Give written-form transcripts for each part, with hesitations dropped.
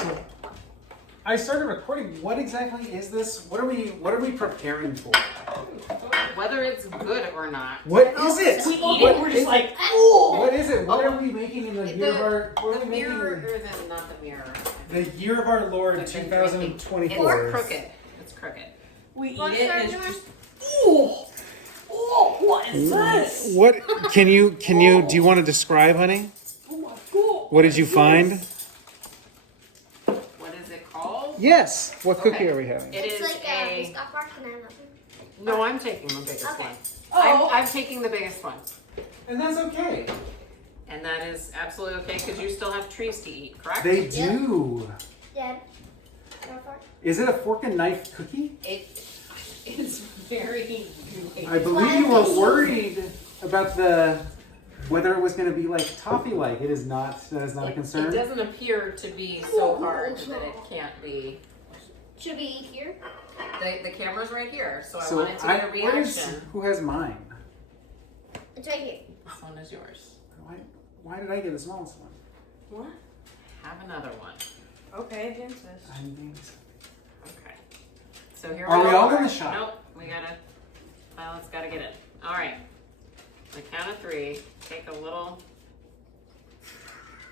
So, I started recording. What exactly is this? What are we preparing for? Whether it's good or not. What is it? We eat it, we're just like, ooh. What is it? What are we making in the year of our? What are The we making? mirror, or not the mirror. The year of our Lord, I've been 2024. It's crooked. It's crooked. we eat What's it that and it's doing? just, oh, what is this? What can you do you want to describe, honey? Oh my god. What did you find? What is it called? Yes. What cookie Okay. are we having? It It's is like a. Biscoff bar. Can I have that one? No, I'm taking the biggest Okay. one. Oh. I'm taking the biggest one. And that's okay. And that is absolutely okay because you still have trees to eat, correct? They do. Dad, can I have a fork? Is it a fork and knife cookie? It is very. I believe you were worried about whether it was going to be like toffee-like. It is not. That is not a It concern. doesn't appear to be so hard that it can't be. Should we eat here? The camera's right here, so I So wanted to get a reaction. who has mine? It's right here. This one is yours. Why did I get the smallest one? What? Have another one. Okay, Genesis. I mean, Okay. So here Are we we go. all gonna shot? Nope. We gotta. Violet's gotta get it. All right. The count of three. Take a little.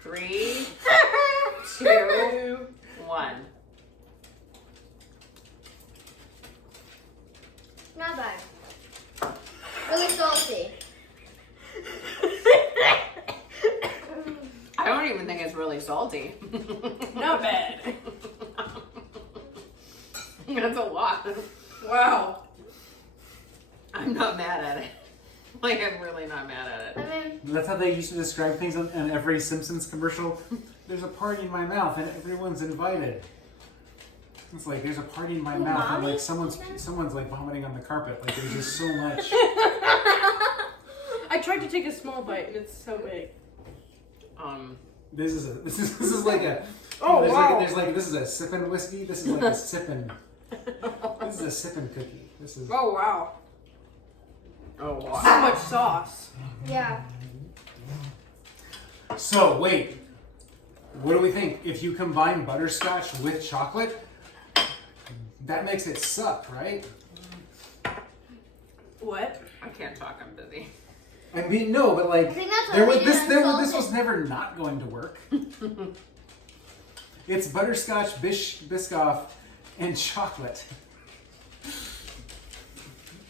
3, 2, 1. Not bad. Really salty. I don't even think it's really salty. Not bad. That's a lot. Wow. I'm not mad at it. Like, I'm really not mad at I it. mean, that's how they used to describe things in every Simpsons commercial. There's a party in my mouth and everyone's invited. It's like there's a party in my mouth and like someone's like vomiting on the carpet. Like there's just so much. I tried to take a small bite and it's so big. This is like a. Oh, wow. This is a sippin' whiskey. This is like a sippin'. This is a sippin' cookie. This is. Oh, wow. Oh, wow. So much sauce. yeah. So wait, what do we think? If you combine butterscotch with chocolate, that makes it suck, right? What? I can't talk. I'm busy. I mean, no, but like I think that's there why was we this. didn't This salt was it. never not going to work. It's butterscotch, Biscoff, and chocolate.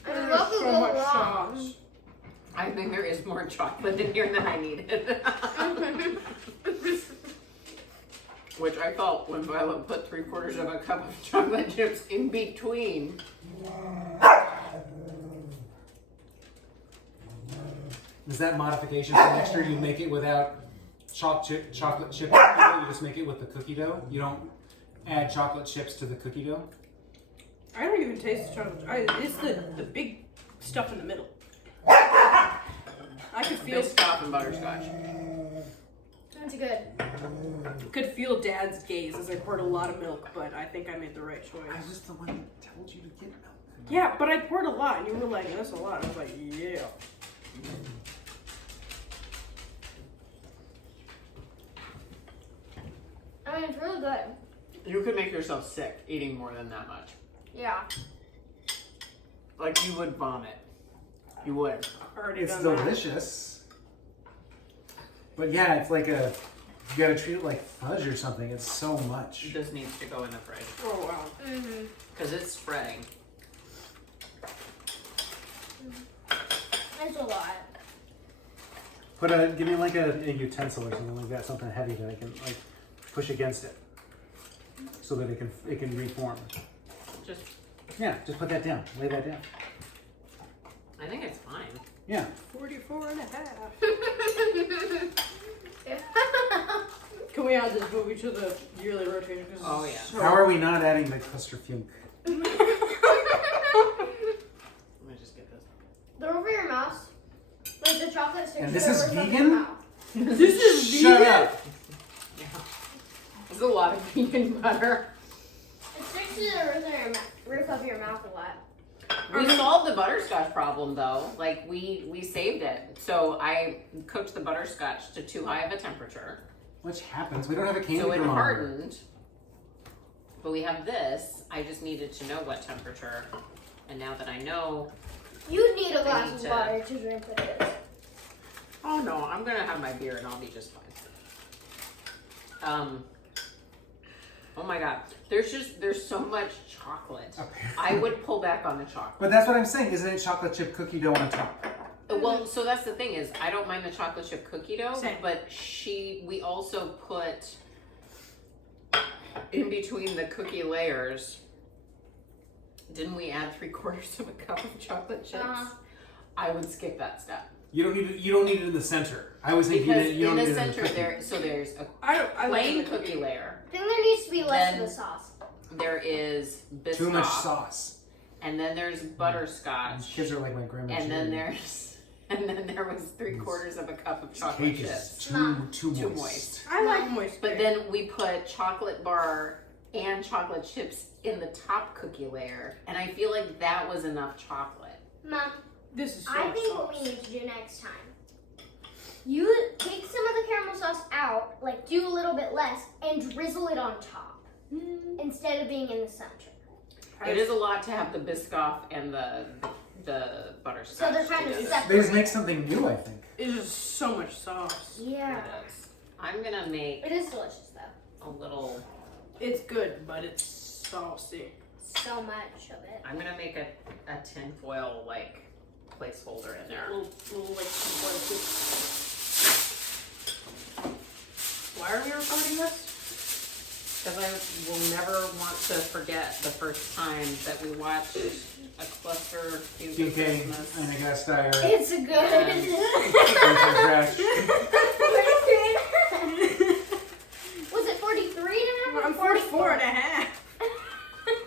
I mean, There's what could so go much wrong? sauce. I think there is more chocolate in here than I needed. Which I felt when Violet put 3/4 of a cup of chocolate chips in between. Is that modification for next year? You make it without chocolate chip. You just make it with the cookie dough. You don't add chocolate chips to the cookie dough. I don't even taste the chocolate. It's the big stuff in the middle. I could feel Biscoff and butterscotch. That's good. could feel Dad's gaze as I poured a lot of milk, but I think I made the right choice. I was the one that told you to get milk. Yeah, but I poured a lot, and you were like, "That's a lot." I was like, "Yeah." I mean, it's really good. You could make yourself sick eating more than that much. Yeah. Like you would vomit. You would. Already It's done that. delicious. But yeah, it's like you gotta treat it like fudge or something. It's so much. This needs to go in the fridge Oh wow. Mm-hmm. because it's spreading. That's a lot. Give me like a utensil or something like that, something heavy that I can like push against it, so that it can reform. Just, Yeah, just put that down. Lay that down. I think it's fine. Yeah. 44 and a half. Can we add this movie to the yearly rotation? 'Cause Oh, it's yeah. so- How are we not adding the Clüsterfünke? Let me just get this. They're over your mouth. Like the chocolate sticks. And this are is over top of vegan? your mouth. This is Shut vegan? up. Yeah. There's a lot of vegan butter. It sticks to the roof of your mouth a lot. We solved the butterscotch problem though. Like we saved it. So I cooked the butterscotch to too high of a temperature. Which happens? We don't have a candy So it thermometer. hardened. But we have this. I just needed to know what temperature. And now that I know, You need a I glass need of to- water to drink with this. oh no, I'm gonna have my beer and I'll be just fine. Oh my god, there's so much chocolate. I would pull back on the chocolate. But that's what I'm saying. Isn't it chocolate chip cookie dough on top? Well, so that's the thing is, I don't mind the chocolate chip cookie dough, Same. but we also put in between the cookie layers. Didn't we add 3/4 of a cup of chocolate chips? I would skip that step. You don't need it. You don't need it in the center. I was thinking Because you don't in need the it in center the cookie. there's a I plain like cookie layer. I think there needs to be less Then- of the sauce. There is Biscoff. Too much sauce. And then there's These butterscotch. kids are like my grandma. And then Jerry. there was 3/4 of a cup of This chocolate cake is chips. too Too moist. moist. I like moist. But cake. then we put chocolate bar and chocolate chips in the top cookie layer. And I feel like that was enough chocolate. Mom, This is so I think sauce. what we need to do next time, you take some of the caramel sauce out, like do a little bit less, and drizzle it on top instead of being in the center. It is a lot to have the Biscoff and the butterscotch. So they're kind of together. separate. They just make something new, I think. It's just so much sauce. Yeah. It is. I'm gonna make It is delicious though. a little. It's good, but it's saucy. So much of it. I'm gonna make a tin foil like placeholder in there. Little like Why are we recording this? Because I will never want to forget the first time that we watched a Clüsterfünke Okay, Christmas. and I got tired. It's good. Was it 43 and a half? I'm 44 and a half.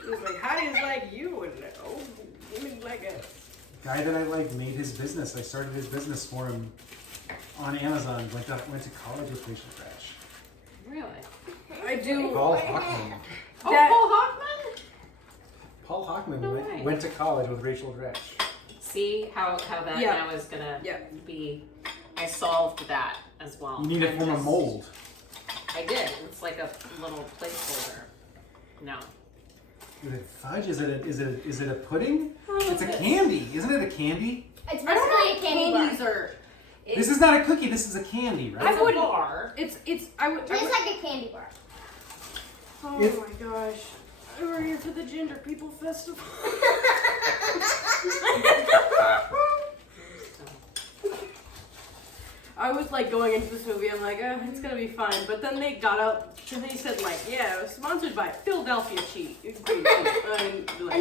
He was like, how do you like you would know? You look like a Guy that I like made his business. I started his business for him on Amazon. Went to college with Rachel Dratch. Really? I do. Paul Hockman. Oh, That- Paul Hockman? Paul Hockman No way. went to college with Rachel Dratch. See how that Yeah. now is gonna Yeah. be. I solved that as well. You need to I'm form a just- mold. I did. It's like a little placeholder. No. Is it fudge? Is it a pudding? It's a Yes. candy. Isn't it a candy? It's I don't know basically a candy bar. candies are. This is not a cookie. This is a candy, right? I It's a would- bar. It's. I would. It tastes like a candy bar. Oh If- my gosh. We're here for the Ginger People Festival. I was like going into this movie, I'm like, oh, it's gonna be fine. But then they got up, and they said like, yeah, it was sponsored by Philadelphia Cheese. And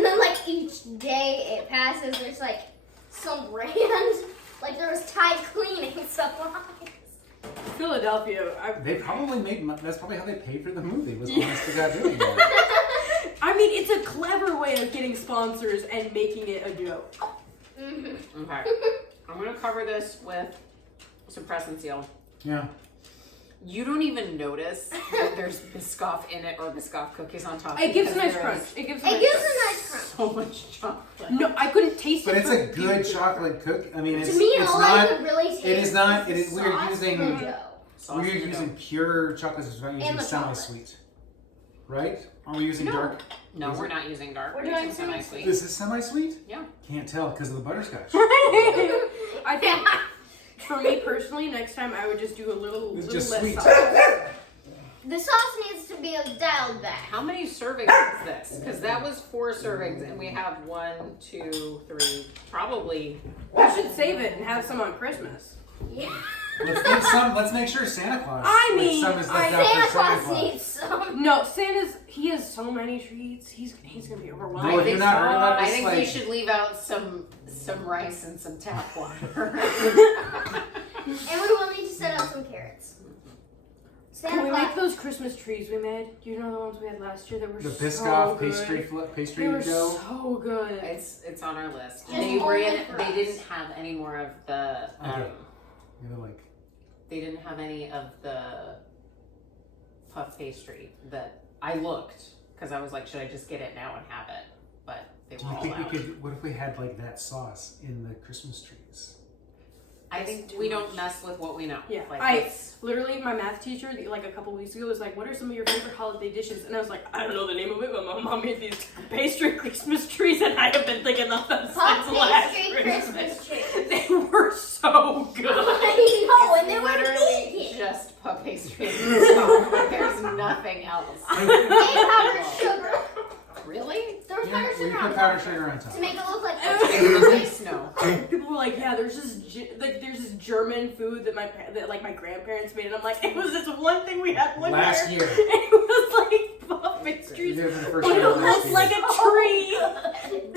then like each day it passes, there's like some brand, like there was Tide cleaning supplies. Philadelphia. They probably made. That's probably how they paid for the movie. Was honest to God doing that. I mean, it's a clever way of getting sponsors and making it a joke. Okay. I'm gonna cover this with suppress and seal. Yeah. You don't even notice that there's Biscoff in it or Biscoff cookies on top. It gives a because nice there crunch. is It gives a It nice gives crunch. a nice crunch. So much chocolate. No, I couldn't taste But it. it's a good chocolate cook. I mean, it's To me, it's all I not. could really taste It is not. was It is. the We're sauce using. and the dough. Sauce We're and using dough. pure chocolate. We're not using the chocolate. semi-sweet, right? Are we using No. dark? No, Is we're it? not using dark. We're We're doing using semi-sweet. This is semi-sweet. Yeah. Can't tell because of the butterscotch. I think for me personally, next time I would just do a little It's less just sweet. sauce. The sauce needs to be dialed back. How many servings is this? Because that was 4 servings, and we have 1, 2, 3, probably. We should save it and have some on Christmas. Yeah. Let's make sure Santa Claus. I mean, some is left out Santa for Santa Claus needs some. No, he has so many treats. He's gonna be overwhelmed. No, I if think you're not heard about I this, think like, we should leave out some rice and some tap water. And we will need to set out some carrots. Can Santa we Claus. make those Christmas trees we made? Do you know the ones we had last year that were the so Biscoff good? pastry They were dough. so good. It's on our list. Just They only for they us. didn't have any more of the. Okay. You know, like They didn't have any of the puff pastry that I looked because I was like, should I just get it now and have it? But they do were you all think we out. could? What if we had like that sauce in the Christmas trees? I think we don't mess with what we know. Yeah, Like, literally, my math teacher, like a couple weeks ago, was like, "What are some of your favorite holiday dishes?" And I was like, "I don't know the name of it, but my mom made these pastry Christmas trees, and I have been thinking of them since Puff last pastry Christmas trees. They were so good. I know, and they were literally vegan. just puff pastry and stuff. Like, there's nothing else. And powdered sugar. Really? There was Yeah, powdered we sugar put on powdered top sugar on top. to make it look like It was like snow. People were like, "Yeah, there's this German food that my grandparents made," and I'm like, "It was this one thing we had one Last year. year. It was like puff You pastries, did it for the but first it time last looked year. like a tree." Oh,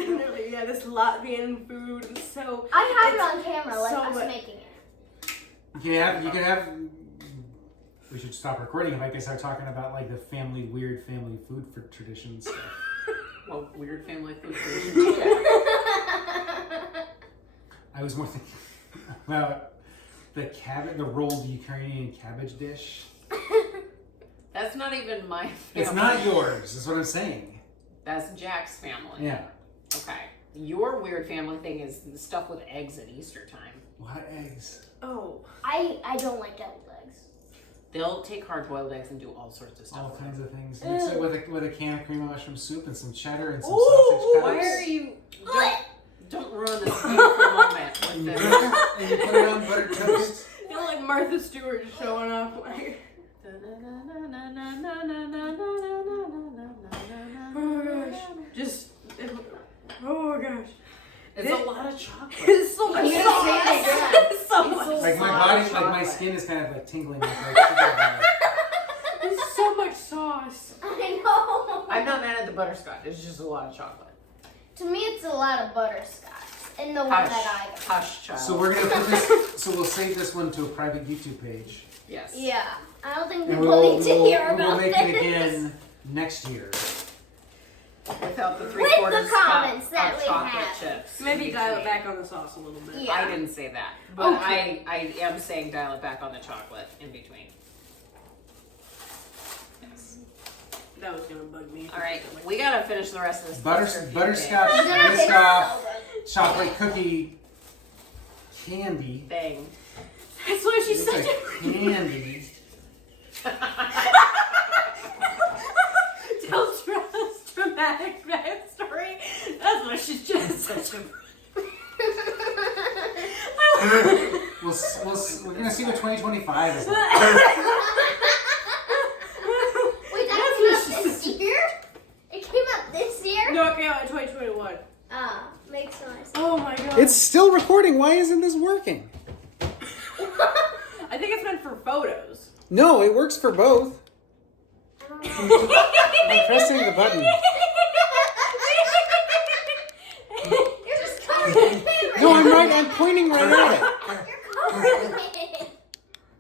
And they're like, "Yeah, this Latvian food and so." I have it on camera, like so us much- making it. You can have. We should stop recording if I can start talking about like the weird family food for traditions. Well, weird family food traditions. I was more thinking about the rolled Ukrainian cabbage dish. That's not even my family. It's not yours. That's what I'm saying. That's Jack's family. Yeah. Okay. Your weird family thing is the stuff with eggs at Easter time. What eggs? Oh, I don't like deviled eggs. They'll take hard-boiled eggs and do all sorts of stuff. All with kinds them. of things. Mix it with a can of cream of mushroom soup and some cheddar and some Ooh, sausage Why cups. are you? Don't ruin this beautiful moment And with you, this. and you put it on buttered toast. you know, like Martha Stewart showing up. Like, oh gosh, just oh gosh, It's a lot of chocolate. it's so much I'm gonna sauce. say it again. It's so It's much. so- Like my Lot of body, like my chocolate. skin is kind of like tingling. Like There's so much sauce. I know. I'm not mad at the butterscotch. It's just a lot of chocolate. To me, it's a lot of butterscotch. And the one that I got. Hush, child. So we're gonna put this. So we'll save this one to a private YouTube page, Yes. Yeah. I don't think and people need to hear we'll about make this. it again next year. Without the With 3/4 the comments cup that of we chocolate have. chips. Maybe in dial it between. back on the sauce a little bit. Yeah. I didn't say that, but Okay. I am saying dial it back on the chocolate in between. Yes. That was gonna bug me. All right, we gotta finish the rest of this. Clüsterfünke. Butterscotch, It's gonna taste Biscoff, so good. chocolate cookie, candy. thing. That's why she's It's such like a candy. tell dramatic backstory. That's why she's just such a. We're gonna see what 2025 is like. Wait, that came out this year? It came out this year? No, it came out in 2021. Ah, makes no sense. Oh my god. It's still recording. Why isn't this working? I think it's meant for photos. No, it works for both. I'm pressing the button. You're just covering the camera. No, I'm right. I'm pointing right at it. You're covering it.